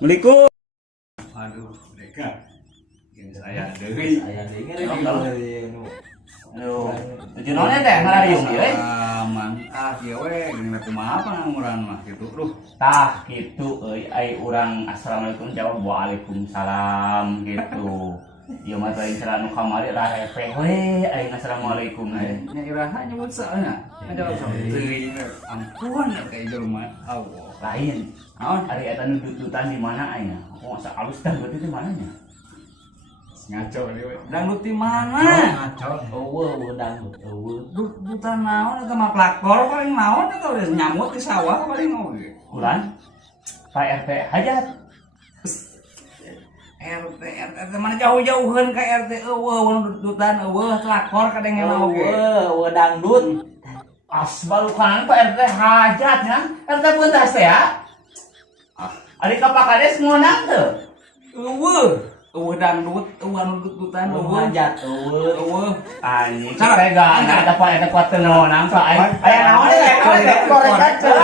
Assalamualaikum. Aduh, mereka yang saya deui. Aya deui Aduh, tujuh nonnya teh ngarayung ieu. Man, ieu we geus kumaha panganguran mah kitu. Duh, Tah kitu euy ai urang assalamualaikum jawab waalaikumsalam gitu. Ieu mah teh cara nu kamari rarepe we ai assalamualaikum we. nya iraha nyebut saeuna. Ada teuing ampun kayak jelema Allah. Lain. Naon ari eta nu dudutan di mana aya? Oh, asa alus tah berarti di mananya? Ngaco deui we. Dangdut di mana? eueuh dangdut eueuh Dudutan naon eta mah plaktor paling naon eta udah nyamut di sawah paling oge. Ulan. Pak RT hajat. RT mana jauh-jauheun ka RT eueuh dudutan eueuh traktor kadenge oge. eueuh dangdut Asbalukan Pak RT hajat nya. RT puntas teh ya. Ari kapakades ngonang teu? Eueuh dangdut, eueuh anu dudutan, eueuh hajat eueuh. Anjing teh gana ada Pak RT kuat teu ngonang Pak. Aya naon ya? Korek aja.